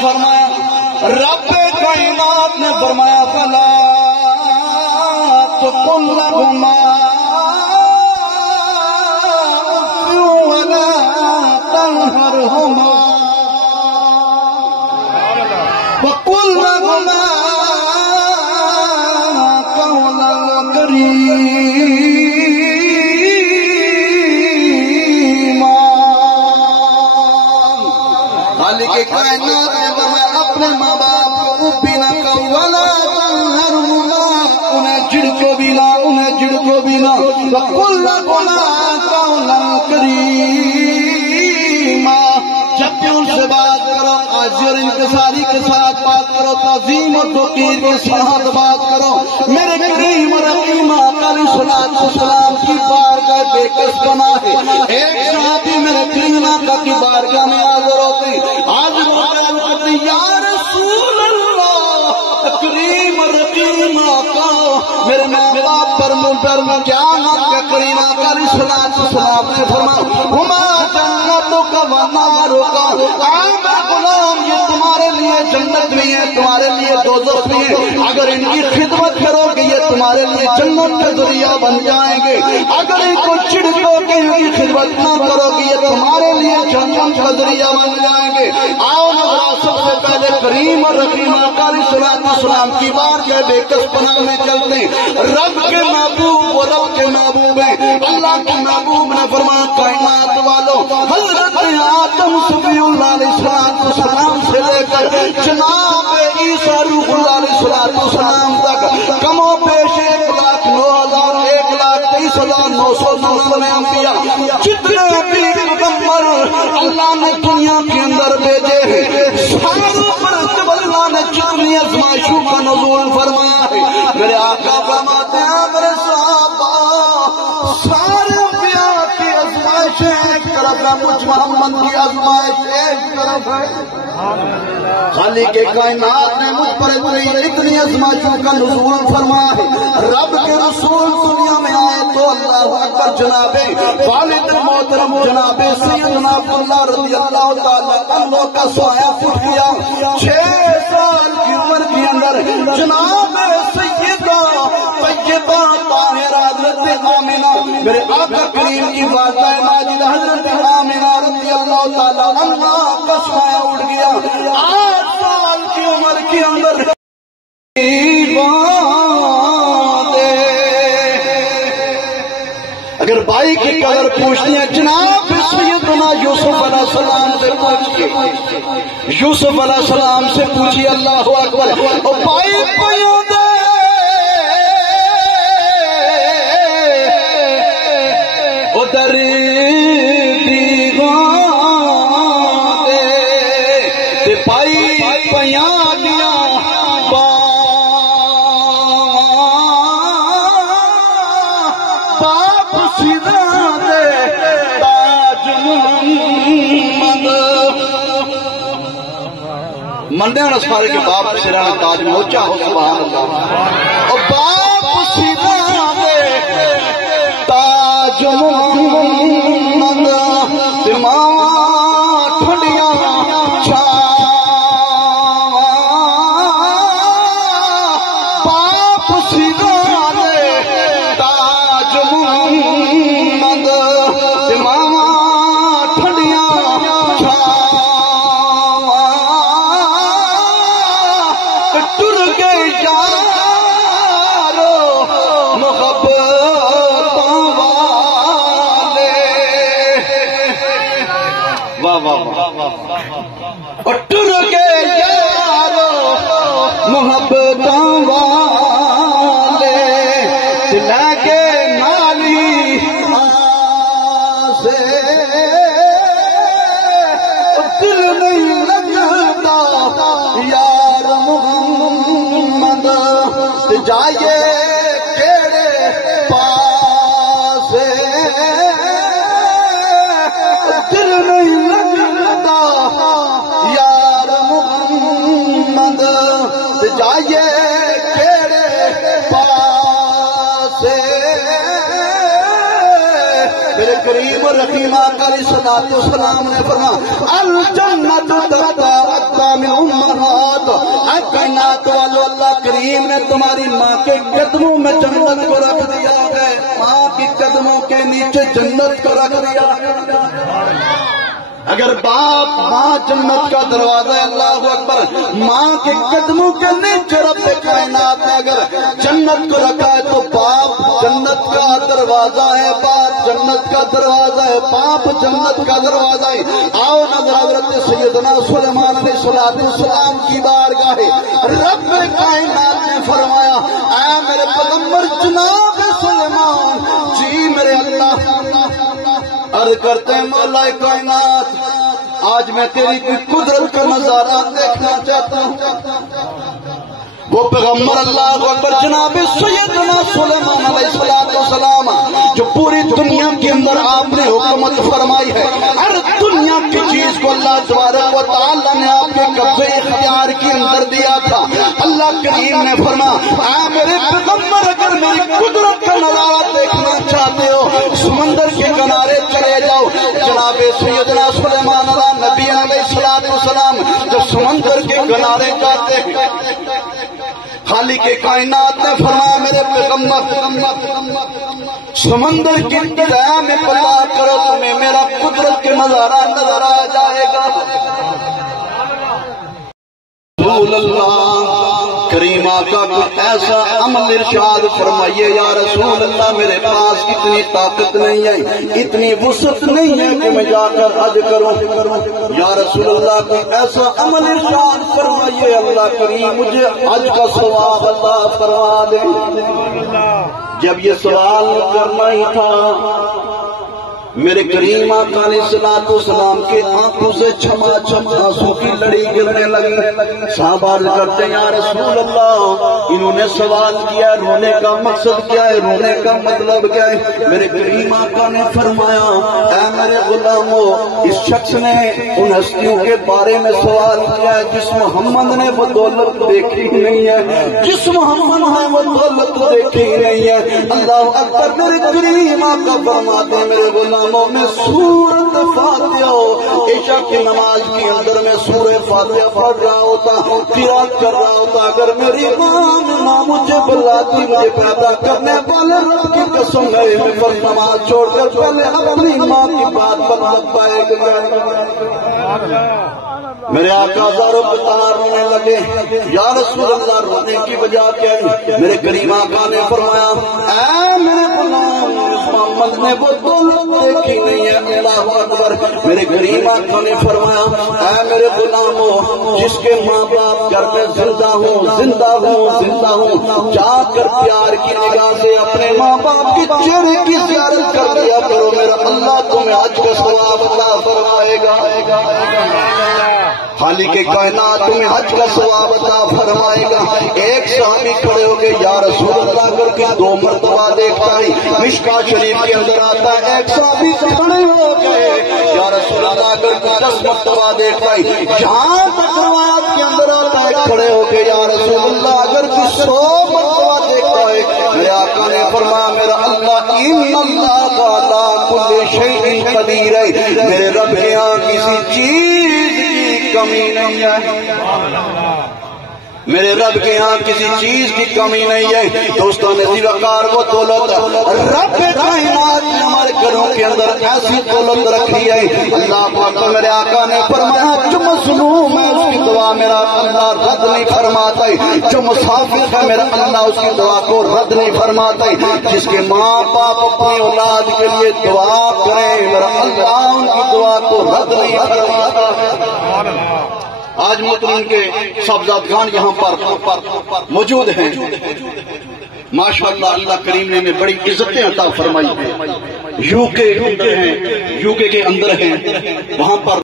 فرمایا رب کائنات نے فرمایا فلا تقل لهما ولا تنهرهما وقل لهما قولا كريما خالق کائنات نے فرمایا اپنے ماں باپ کو بھی نہ کہو ولا تنهرهما انہیں جھڑکو بھی نہ وقل لهما قولا كريما جب بھی ان سے بات کرو عاجزی اور انکساری کے ساتھ بات کرو تعظیم اور توقیر کے ساتھ بات کرو میرے کریم رحیم آقا علیہ السلام کی بارگاہ بے کس بنا ہے ایک صحابی میرے کریم آقا کی بارگاہ میں حاضر ہوتے آج بارگاہ کرتے یا رسول اللہ کریم رحیم آقا میرے ماں باپ پر کیا آپ کا کریم آقا علیہ السلام نے فرمایا ہما جنتک و نارک غلام یہ تمہارے لیے جنت بھی ہے تمہارے لیے دوزخ بھی ہے اگر ان کی خدمت کرو گے یہ تمہارے لیے جنت کا ذریعہ بن جائیں گے اگر ان کو چھڑکو گے ان کی خدمت نہ کرو گے یہ تمہارے لیے جنت کا ذریعہ بن جائیں گے آؤ ہمارا سب سے پہلے کریم اور رحیم آقا علیہ السلام کی بار کے بے کس پناہ میں چلتے ہیں رب کے محبوب وہ رب کے محبوب ہیں اللہ کے محبوب نے فرمایا کائنات والوں حضرت آدم صفی اللہ علیہ السلام سے لے کر جناب عیسیٰ روح اللہ علیہ السلام تک کم و بیش 1,09,23,999 انبیاء جتنے بھی پیغمبر اللہ نے دنیا کے اندر بھیجے ہیں ساروں پر جب اللہ نے جتنی آزمائشوں کا نزول فرمایا ہے میرے آقا فرماتے ہیں میرے صحابہ سارے انبیاء کی آزمائشیں ایک طرف ہے مجھ محمد کی آزمائش ایک طرف ہے خالق کائنات نے مجھ پر اتنی آزمائشوں کا نزول فرمایا ہے رب کے رسول دنیا میں آئے تو اللہ اکبر جناب والد محترم جناب سیدنا عبداللہ رضی اللہ تعالیٰ عنہ کا سایہ پھٹ گیا 6 سال کی عمر کے اندر جناب سیدہ طیبہ طاہرہ حضرت آمنہ میرے آقا کریم کی والدہ ماجدہ حضرت آمنہ رضی اللہ تعالیٰ عنہ کا سایہ اٹھ گیا 8 سال کی عمر کے اندر اگر بھائی کی قدر پوچھنی ہے جناب سیدنا یوسف علیہ السلام سے پوچھئے یوسف علیہ السلام سے پوچھئے اللہ اکبر او بھائی پیوں دے او دری دیوان دے تے بھائی پیاں دیا باپ سیدھا دے تاج محمد مندے ہیں سارے کے باپ سیدھا دے تاج موچا ہو سبحان اللہ اور باپ سیدھا دے تاج محمد تمام ٹھنڈیاں باپ سیدھا دے تاج محمد تمام ٹھنڈیاں ٹر گئے یارو محبتوں والے واہ واہ واہ ٹر گئے یارو محبتوں والے دلا کے نالی سے دل نہیں لگتا یار محمد جائیے تیرے پاس دل نہیں لگتا یار محمد جائیے تیرے پاس میرے قریب رحیم آقا علیہ السلام نے فرمایا الجنت تحت اقدام نیچے جنت کو رکھ دیا. اگر باپ ماں جنت کا دروازہ ہے، اللہ اکبر، ماں کے قدموں کے نیچے رب کائنات نے اگر جنت کو رکھا ہے تو باپ جنت کا دروازہ ہے، باپ جنت کا دروازہ ہے، باپ جنت کا دروازہ ہے. آؤ نظر حضرت سیدنا سلیمان علیہ السلام کی بارگاہ. رب کائنات نے فرمایا اے میرے پیغمبر جناب سلیمان، جی میرے اللہ. عرض کرتے ہیں مولا کائنات، آج میں تیری کوئی قدرت کا نظارہ دیکھنا چاہتا ہوں. وہ پیغمبر اللہ اکبر جناب سیدنا سلیمان علیہ السلام جو پوری دنیا کے اندر آپ نے حکومت فرمائی ہے، ہر دنیا کی چیز کو اللہ تبارک و تعالیٰ نے آپ کے قبضے اختیار کے اندر دیا تھا. اللہ کریم نے فرمایا اے میرے پیغمبر، اگر میری قدرت کا نظارہ دیکھنا چاہتے ہو سمندر کے کنارے چلے جاؤ. جناب سیدنا سلیمان نبی علیہ السلام جب سمندر کے کنارے جاتے ہیں، خالق کے کائنات نے فرمایا میرے پیغمبر سمندر کی دریا میں پتا کرو تمہیں میرا قدرت کے نظارہ نظر آ جائے گا. رسول اللہ کریم آقا کو ایسا عمل ارشاد فرمائیے یا رسول اللہ میرے پاس اتنی طاقت نہیں ہے، اتنی وسعت نہیں ہے کہ میں جا کر حج کروں. یا رسول اللہ کو ایسا عمل ارشاد فرمائیے اللہ کریم مجھے حج کا ثواب عطا فرما دے. جب یہ سوال کرنا ہی تھا میرے کریم آقا علیہ السلام کے آنکھوں سے چھما چھم آنسو کی لڑی گرنے لگی. صحابہ کرتے ہیں یا رسول اللہ انہوں نے سوال کیا، رونے کا مقصد کیا ہے، رونے کا مطلب کیا ہے؟ میرے کریم آقا نے فرمایا اے میرے غلاموں، اس شخص نے ان ہستیوں کے بارے میں سوال کیا ہے جس محمد نے وہ دولت دیکھی نہیں ہے، جس محمد نے وہ دولت دیکھی نہیں ہے. اللہ اکبر. میرے کریم آقا فرماتے ہیں میرے غلام میں سورت فاتحہ عشاء کی نماز کے اندر میں سورہ فاتحہ پڑھ رہا ہوتا، قرات کر رہا ہوتا، اگر میری ماں مجھے بلاتی مجھے پیدا کرنے والے رب کی قسم ہے میں پر نماز چھوڑ کر پہلے اپنی ماں کی بات پر لبیک میرے آقا ہزاروں قطار رونے لگے. یا رسول اللہ رونے کی وجہ کیا ہے؟ میرے کریم آقا نے فرمایا اے میرے غلام محمد نے وہ دولت دیکھی نہیں ہے. اللہ اکبر. میرے کریم آقا نے فرمایا اے میرے غلاموں جس کے ماں باپ گھر میں زندہ ہوں جا کر پیار کی نگاہ سے اپنے ماں باپ کے چہرے کی زیارت کر دیا کرو، میرا اللہ تمہیں حج کا ثواب عطا فرمائے گا. خالق کے کائنات تمہیں حج کا ثواب عطا فرمائے گا. ایک صحابی کھڑے ہو گئے یا رسول اللہ کر کے 2 مرتبہ دیکھتا ہے. مشکات شریف کے اندر آتا ہے ایک صحابی کھڑے ہو گئے یا رسول اللہ کر کے 10 مرتبہ دیکھتا ہے. جہاں تک روایت کے اندر آتا ہے کھڑے ہو گئے یا رسول اللہ اگر 100 مرتبہ دیکھتا ہے. میرے آقا نے فرمایا میرا اللہ ان اللہ علی کل شیء قدیر ہے، میرے رب کے یہاں کسی چیز کی کمی نہیں ہے، میرے رب کے یہاں کسی چیز کی کمی نہیں ہے. دوستان عزیز وقار وہ دولت رب کائنات نے ہمارے گھروں کے اندر ایسی دولت رکھی ہے. اللہ پاک میرے آقا نے فرمایا جو مظلوم ہے اس کی دعا میرا اللہ رد نہیں فرماتا ہے، جو مسافر ہے میرا اللہ اس کی دعا کو رد نہیں فرماتا ہے. جس کے ماں باپ اپنی اولاد کے لیے دعا کریں میرا اللہ ان کی دعا کو رد نہیں فرماتا ہے. آج محترم کے صاحبزاد خان یہاں پر موجود ہیں. ماشاءاللہ اللہ کریم نے بڑی عزتیں عطا فرمائی ہیں. یو کے ہیں، یو کے اندر ہیں، وہاں پر